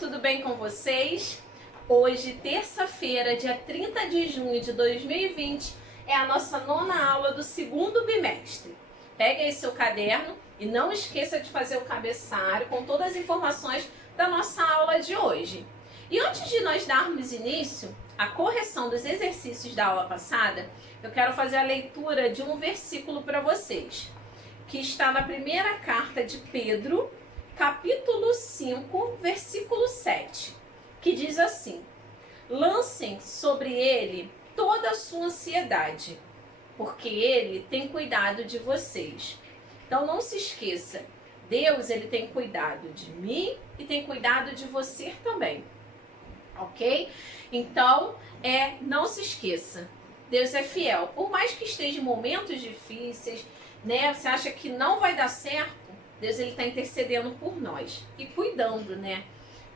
tudo bem com vocês? Hoje, terça-feira, dia 30 de junho de 2020, é a nossa nona aula do segundo bimestre. Pegue aí seu caderno e não esqueça de fazer o cabeçalho com todas as informações da nossa aula de hoje. E antes de nós darmos início à correção dos exercícios da aula passada, eu quero fazer a leitura de um versículo para vocês, que está na primeira carta de Pedro, capítulo 5, versículo 7, que diz assim: lancem sobre ele toda a sua ansiedade, porque ele tem cuidado de vocês. Então não se esqueça, Deus ele tem cuidado de mim e tem cuidado de você também, ok? Então, não se esqueça, Deus é fiel. Por mais que esteja em momentos difíceis, né? Você acha que não vai dar certo? Deus ele está intercedendo por nós e cuidando, né,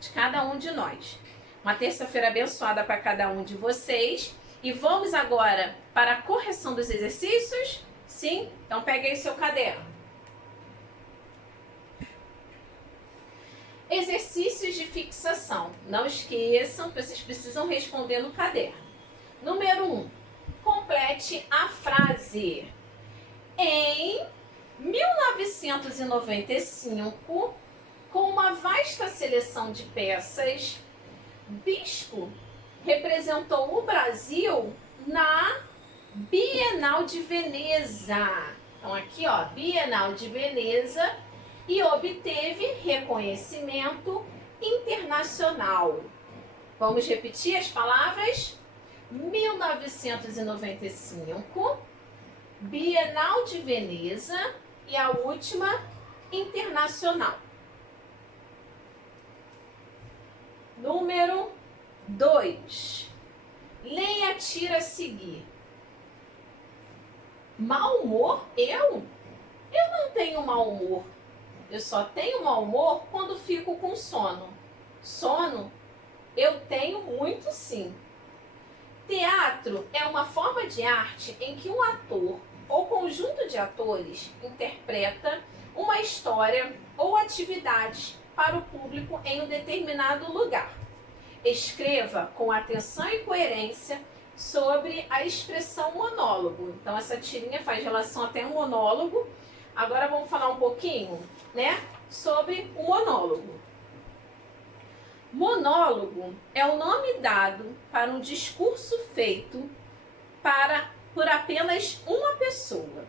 de cada um de nós. Uma terça-feira abençoada para cada um de vocês. E vamos agora para a correção dos exercícios? Sim? Então pegue aí seu caderno. Exercícios de fixação. Não esqueçam que vocês precisam responder no caderno. Número 1. Complete a frase. Em 1995, com uma vasta seleção de peças, Bispo representou o Brasil na Bienal de Veneza. Então aqui, ó, Bienal de Veneza, e obteve reconhecimento internacional. Vamos repetir as palavras? 1995, Bienal de Veneza e a última, internacional. Número 2. Leia a tira a seguir. Mau humor? Eu não tenho mau humor. Eu só tenho mau humor quando fico com sono. Sono? Eu tenho muito, sim. Teatro é uma forma de arte em que um ator ou conjunto de atores interpreta uma história ou atividade para o público em um determinado lugar. Escreva com atenção e coerência sobre a expressão monólogo. Então essa tirinha faz relação até ao monólogo. Agora vamos falar um pouquinho, né, sobre o monólogo. Monólogo é o nome dado para um discurso feito por apenas uma pessoa,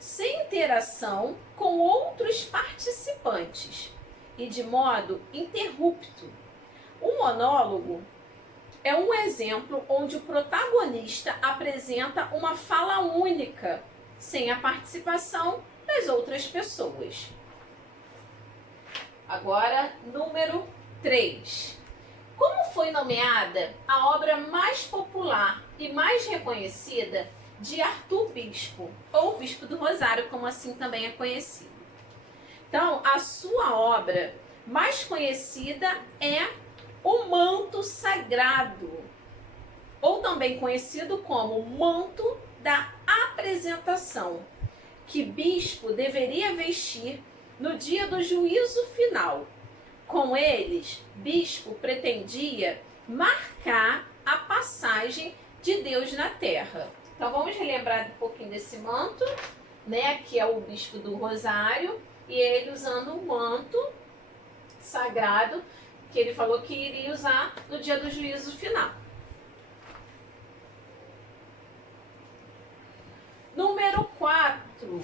sem interação com outros participantes e de modo interrupto. O monólogo é um exemplo onde o protagonista apresenta uma fala única, sem a participação das outras pessoas. Agora, número 3. Como foi nomeada a obra mais popular e mais reconhecida de Arthur Bispo, ou Bispo do Rosário, como assim também é conhecido? Então, a sua obra mais conhecida é O Manto Sagrado, ou também conhecido como Manto da Apresentação, que Bispo deveria vestir no dia do juízo final. Com eles, Bispo pretendia marcar a passagem de Deus na Terra. Então vamos relembrar um pouquinho desse manto, né, que é o Bispo do Rosário, e ele usando o manto sagrado que ele falou que iria usar no dia do juízo final. Número 4.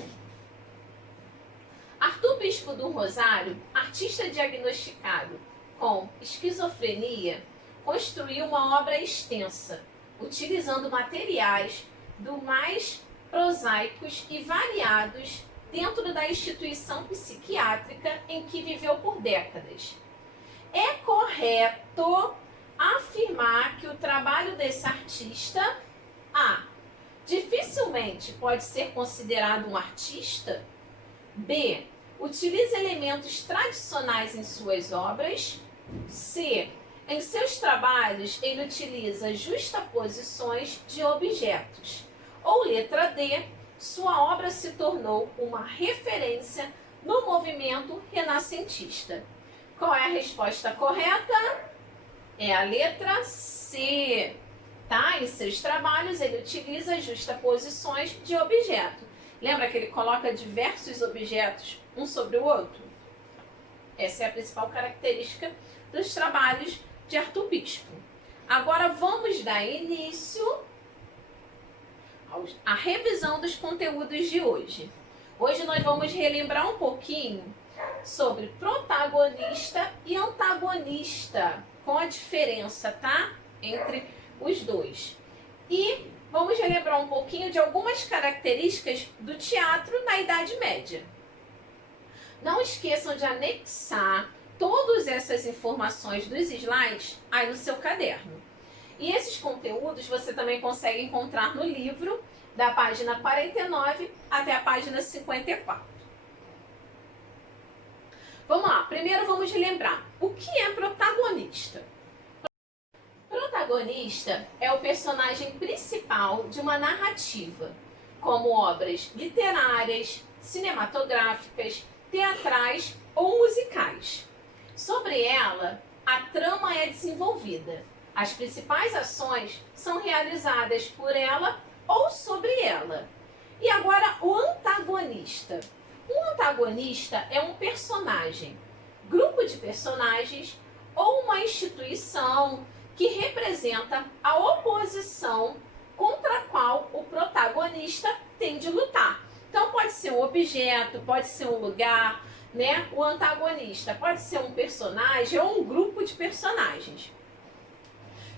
Arthur Bispo do Rosário, artista diagnosticado com esquizofrenia, construiu uma obra extensa, utilizando materiais do mais prosaicos e variados dentro da instituição psiquiátrica em que viveu por décadas. É correto afirmar que o trabalho desse artista A. dificilmente pode ser considerado um artista? B. Utiliza elementos tradicionais em suas obras? C. Em seus trabalhos, ele utiliza justaposições de objetos. Ou letra D. Sua obra se tornou uma referência no movimento renascentista. Qual é a resposta correta? É a letra C. Tá? Em seus trabalhos, ele utiliza justaposições de objeto. Lembra que ele coloca diversos objetos um sobre o outro? Essa é a principal característica dos trabalhos de Arthur Bispo. Agora vamos dar início à revisão dos conteúdos de hoje. Hoje nós vamos relembrar um pouquinho sobre protagonista e antagonista, com a diferença, tá? Entre os dois. E vamos relembrar um pouquinho de algumas características do teatro na Idade Média. Não esqueçam de anexar todas essas informações dos slides aí no seu caderno. E esses conteúdos você também consegue encontrar no livro, da página 49 até a página 54. Vamos lá, primeiro vamos relembrar o que é protagonista. Protagonista é o personagem principal de uma narrativa, como obras literárias, cinematográficas, teatrais ou musicais. Sobre ela, a trama é desenvolvida. As principais ações são realizadas por ela ou sobre ela. E agora o antagonista. O antagonista é um personagem, grupo de personagens ou uma instituição que representa a oposição contra a qual o protagonista tem de lutar. Então pode ser um objeto, pode ser um lugar, né? O antagonista pode ser um personagem ou um grupo de personagens.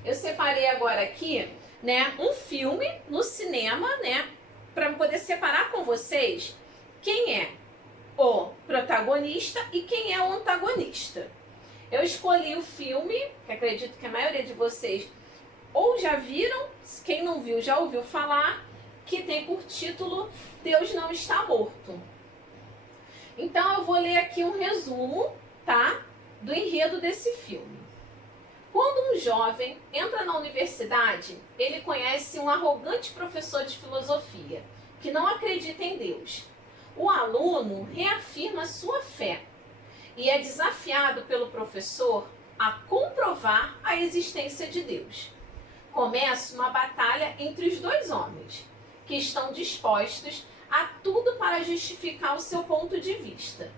Eu separei agora aqui, né, um filme no cinema, né, para poder separar com vocês quem é o protagonista e quem é o antagonista. Eu escolhi o filme, que acredito que a maioria de vocês ou já viram, quem não viu já ouviu falar, que tem por título Deus Não Está Morto. Então eu vou ler aqui um resumo, tá, do enredo desse filme. Quando um jovem entra na universidade, ele conhece um arrogante professor de filosofia, que não acredita em Deus. O aluno reafirma sua fé e é desafiado pelo professor a comprovar a existência de Deus. Começa uma batalha entre os dois homens, que estão dispostos a tudo para justificar o seu ponto de vista,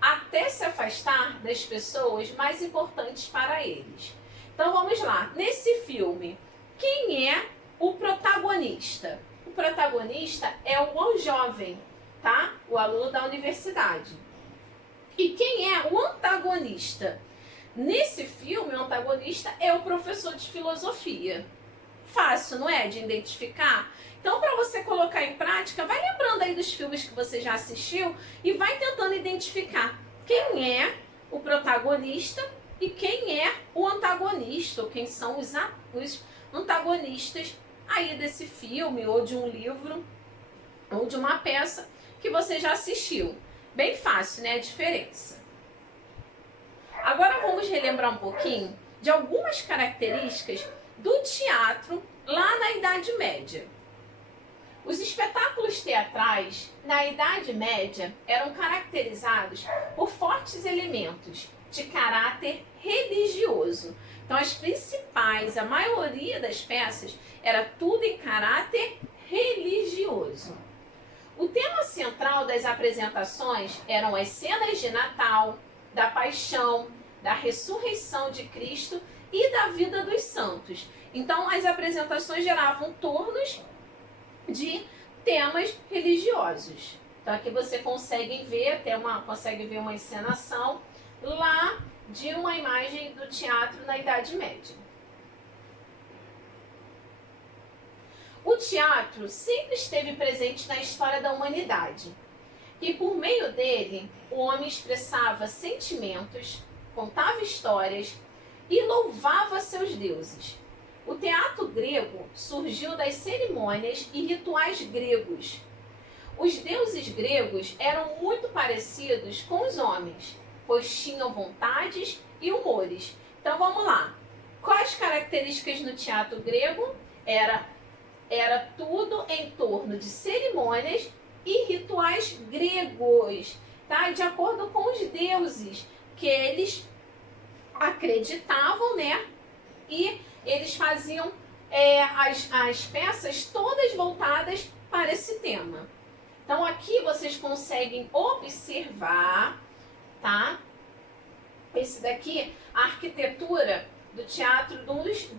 até se afastar das pessoas mais importantes para eles. Então vamos lá, nesse filme, quem é o protagonista? O protagonista é o jovem, tá? O aluno da universidade. E quem é o antagonista? Nesse filme, o antagonista é o professor de filosofia. Fácil, não é? De identificar. Então, para você colocar em prática, vai lembrando aí dos filmes que você já assistiu e vai tentando identificar quem é o protagonista e quem é o antagonista, ou quem são os antagonistas aí desse filme, ou de um livro, ou de uma peça que você já assistiu. Bem fácil, né? A diferença. Agora vamos relembrar um pouquinho de algumas características do teatro lá na Idade Média. Os espetáculos teatrais na Idade Média eram caracterizados por fortes elementos de caráter religioso. Então as principais, a maioria das peças era tudo em caráter religioso. O tema central das apresentações eram as cenas de Natal, da paixão, da ressurreição de Cristo e da vida dos santos. Então as apresentações geravam tornos de temas religiosos. Então aqui você consegue ver uma encenação lá de uma imagem do teatro na Idade Média. O teatro sempre esteve presente na história da humanidade e por meio dele o homem expressava sentimentos, contava histórias e louvava seus deuses. O teatro grego surgiu das cerimônias e rituais gregos. Os deuses gregos eram muito parecidos com os homens, pois tinham vontades e humores. Então vamos lá. Quais características no teatro grego? Era tudo em torno de cerimônias e rituais gregos, tá? De acordo com os deuses que eles acreditavam, né? E eles faziam as peças todas voltadas para esse tema. Então aqui vocês conseguem observar, tá? Esse daqui, a arquitetura do teatro,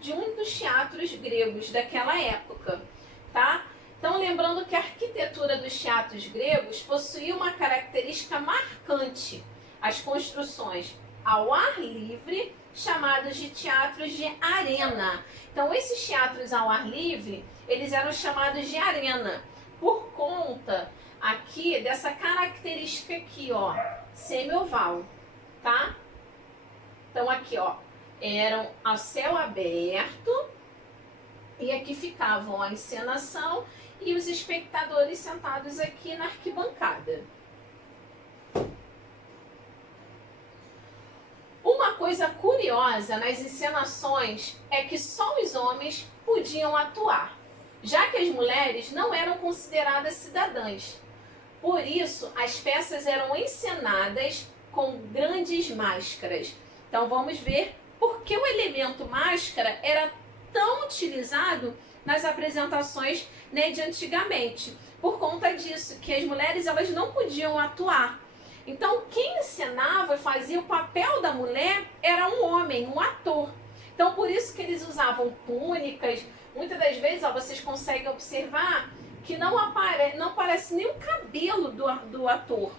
de um dos teatros gregos daquela época, tá? Então lembrando que a arquitetura dos teatros gregos possuía uma característica marcante, as construções ao ar livre, chamados de teatros de arena. Então esses teatros ao ar livre, eles eram chamados de arena, por conta aqui dessa característica aqui, ó, semi-oval, tá? Então aqui, ó, eram a céu aberto e aqui ficavam a encenação e os espectadores sentados aqui na arquibancada. Uma coisa curiosa nas encenações é que só os homens podiam atuar, já que as mulheres não eram consideradas cidadãs. Por isso, as peças eram encenadas com grandes máscaras. Então vamos ver por que o elemento máscara era tão utilizado nas apresentações, né, de antigamente. Por conta disso, que as mulheres elas não podiam atuar. Então quem encenava e fazia o papel da mulher era um homem, um ator. Então por isso que eles usavam túnicas. Muitas das vezes, ó, vocês conseguem observar que não aparece nem o cabelo do ator.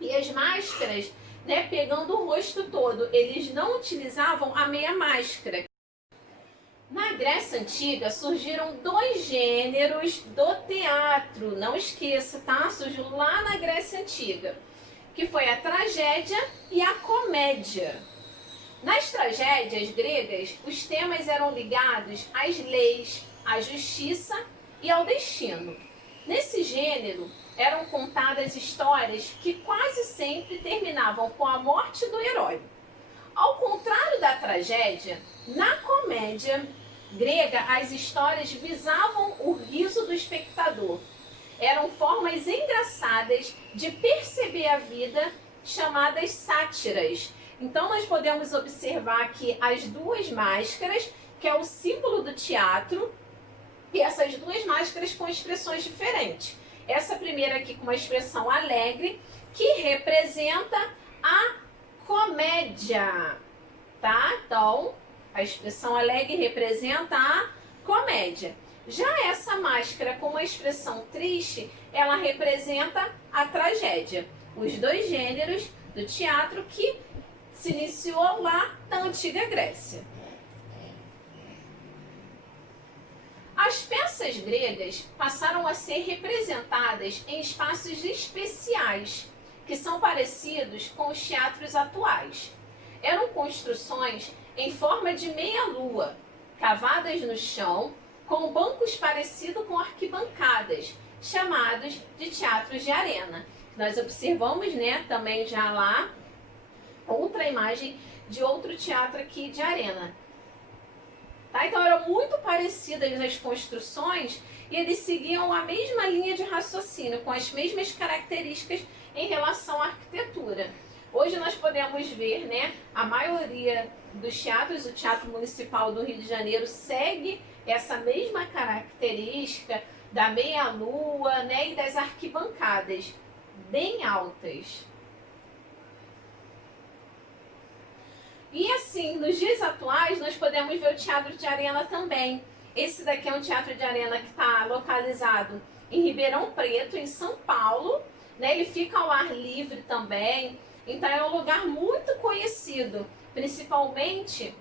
E as máscaras, né, pegando o rosto todo, eles não utilizavam a meia máscara. Na Grécia Antiga surgiram dois gêneros do teatro, não esqueça, tá? Surgiu lá na Grécia Antiga, que foi a tragédia e a comédia. Nas tragédias gregas, os temas eram ligados às leis, à justiça e ao destino. Nesse gênero, eram contadas histórias que quase sempre terminavam com a morte do herói. Ao contrário da tragédia, na comédia grega, as histórias visavam o riso do espectador. Eram formas engraçadas de perceber a vida, chamadas sátiras. Então nós podemos observar aqui as duas máscaras, que é o símbolo do teatro, e essas duas máscaras com expressões diferentes. Essa primeira aqui com uma expressão alegre, que representa a comédia, tá? Então, a expressão alegre representa a comédia. Já essa máscara com uma expressão triste, ela representa a tragédia. Os dois gêneros do teatro que se iniciou lá na Antiga Grécia. As peças gregas passaram a ser representadas em espaços especiais, que são parecidos com os teatros atuais. Eram construções em forma de meia-lua, cavadas no chão, com bancos parecidos com arquibancadas, chamados de teatros de arena. Nós observamos, né, também já lá, outra imagem de outro teatro aqui de arena. Tá? Então eram muito parecidas as construções e eles seguiam a mesma linha de raciocínio, com as mesmas características em relação à arquitetura. Hoje nós podemos ver, né, a maioria dos teatros, o Teatro Municipal do Rio de Janeiro segue essa mesma característica da meia-lua, né, e das arquibancadas bem altas. E assim, nos dias atuais, nós podemos ver o teatro de arena também. Esse daqui é um teatro de arena que está localizado em Ribeirão Preto, em São Paulo, né? Ele fica ao ar livre também. Então é um lugar muito conhecido, principalmente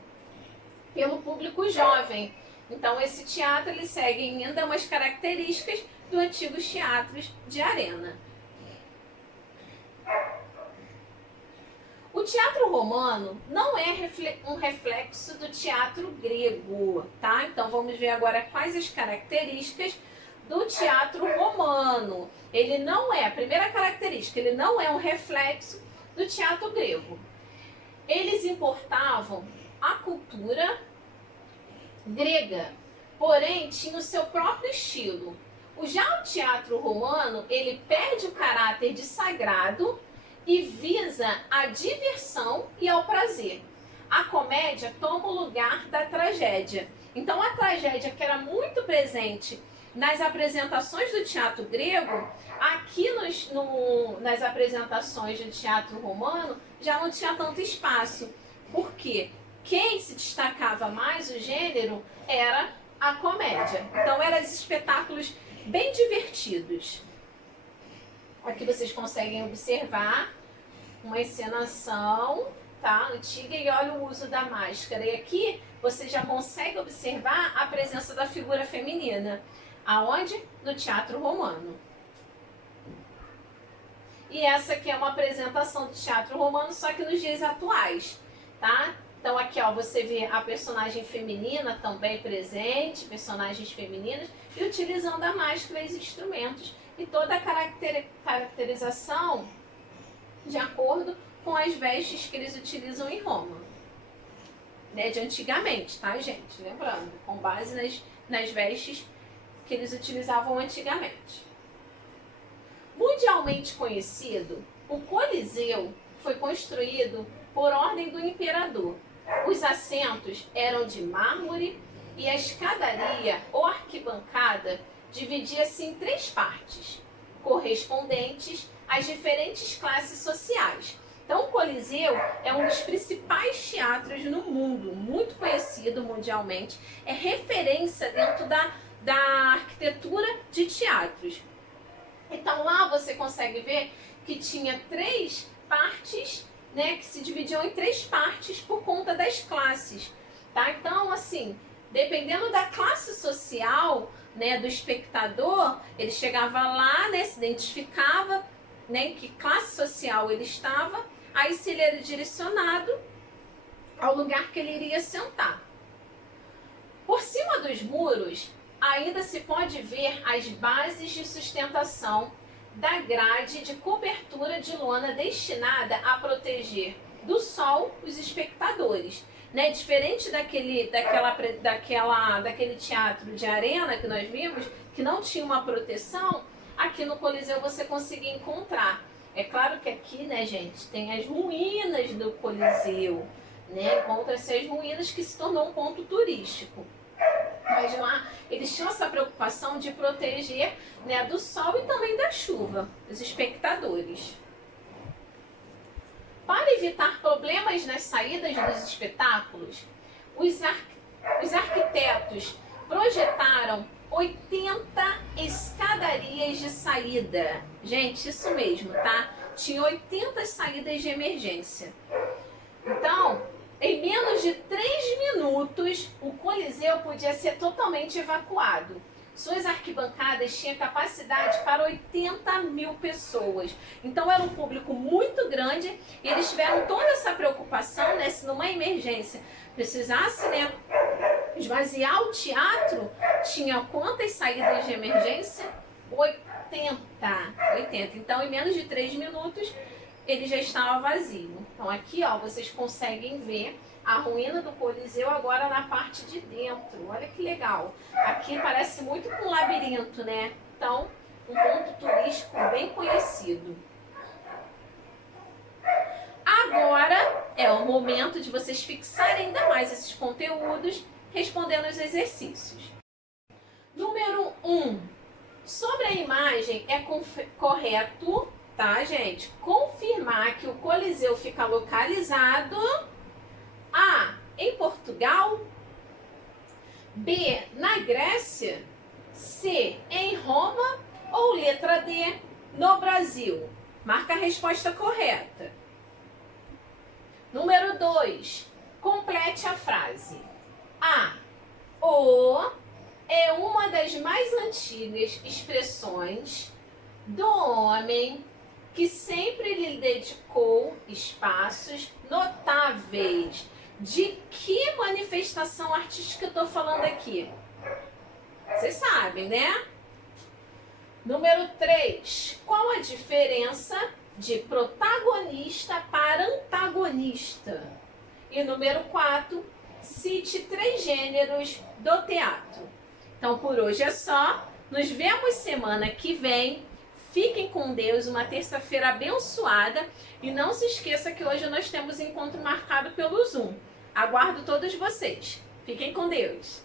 pelo público jovem. Então esse teatro ele segue ainda umas características dos antigos teatros de arena. O teatro romano não é um reflexo do teatro grego, tá? Então vamos ver agora quais as características do teatro romano. Ele não é, a primeira característica, ele não é um reflexo do teatro grego. Eles importavam a cultura grega, porém tinha o seu próprio estilo. Já o teatro romano, ele perde o caráter de sagrado e visa a diversão e ao prazer. a comédia toma o lugar da tragédia. Então a tragédia, que era muito presente nas apresentações do teatro grego, aqui nas apresentações do teatro romano já não tinha tanto espaço. Por quê? Quem se destacava mais o gênero era a comédia. Então eram espetáculos bem divertidos. Aqui vocês conseguem observar uma encenação, tá, antiga, e olha o uso da máscara. E aqui você já consegue observar a presença da figura feminina. Aonde? No teatro romano. E essa aqui é uma apresentação do teatro romano, só que nos dias atuais, tá? Então aqui, ó, você vê a personagem feminina também presente, personagens femininas, e utilizando a máscara e os instrumentos. E toda a caracterização de acordo com as vestes que eles utilizam em Roma. Né, de antigamente, tá, gente? Lembrando, com base nas vestes que eles utilizavam antigamente. Mundialmente conhecido, o Coliseu foi construído por ordem do imperador. Os assentos eram de mármore e a escadaria ou arquibancada dividia-se em 3 partes, correspondentes às diferentes classes sociais. Então, o Coliseu é um dos principais teatros no mundo, muito conhecido mundialmente, é referência dentro da arquitetura de teatros. Então, lá você consegue ver que tinha 3 partes, né, que se dividiam em 3 partes por conta das classes, tá? Então, assim, dependendo da classe social, né, do espectador, ele chegava lá, né, se identificava, né, em que classe social ele estava, aí se ele era direcionado ao lugar que ele iria sentar. Por cima dos muros, ainda se pode ver as bases de sustentação da grade de cobertura de lona destinada a proteger do sol os espectadores. Né? Diferente daquele teatro de arena que nós vimos, que não tinha uma proteção, aqui no Coliseu você conseguia encontrar. É claro que aqui, né, gente, tem as ruínas do Coliseu, né? Encontra-se as ruínas, que se tornou um ponto turístico. Mas lá eles tinham essa preocupação de proteger, né, do sol e também da chuva os espectadores. Para evitar problemas nas saídas dos espetáculos, os arquitetos projetaram 80 escadarias de saída. Gente, isso mesmo, tá? Tinha 80 saídas de emergência. Então, em menos de 3 minutos, o Coliseu podia ser totalmente evacuado. Suas arquibancadas tinham capacidade para 80.000 pessoas. Então era um público muito grande e eles tiveram toda essa preocupação, né, se numa emergência precisasse, né, esvaziar o teatro, tinha quantas saídas de emergência? 80. Então em menos de 3 minutos ele já estava vazio. Então aqui, ó, vocês conseguem ver a ruína do Coliseu agora na parte de dentro. Olha que legal. Aqui parece muito com um labirinto, né? Então, um ponto turístico bem conhecido. Agora é o momento de vocês fixarem ainda mais esses conteúdos respondendo os exercícios. Número 1. Sobre a imagem, é correto, tá, gente, confirmar que o Coliseu fica localizado: A, em Portugal; B, na Grécia; C, em Roma; ou letra D, no Brasil? Marca a resposta correta. Número 2. Complete a frase. A, o é uma das mais antigas expressões do homem que sempre lhe dedicou espaços notáveis. De que manifestação artística eu estou falando aqui? Vocês sabem, né? Número 3. Qual a diferença de protagonista para antagonista? E número 4. Cite 3 gêneros do teatro. Então, por hoje é só. Nos vemos semana que vem. Fiquem com Deus, uma terça-feira abençoada. E não se esqueça que hoje nós temos encontro marcado pelo Zoom. Aguardo todos vocês. Fiquem com Deus!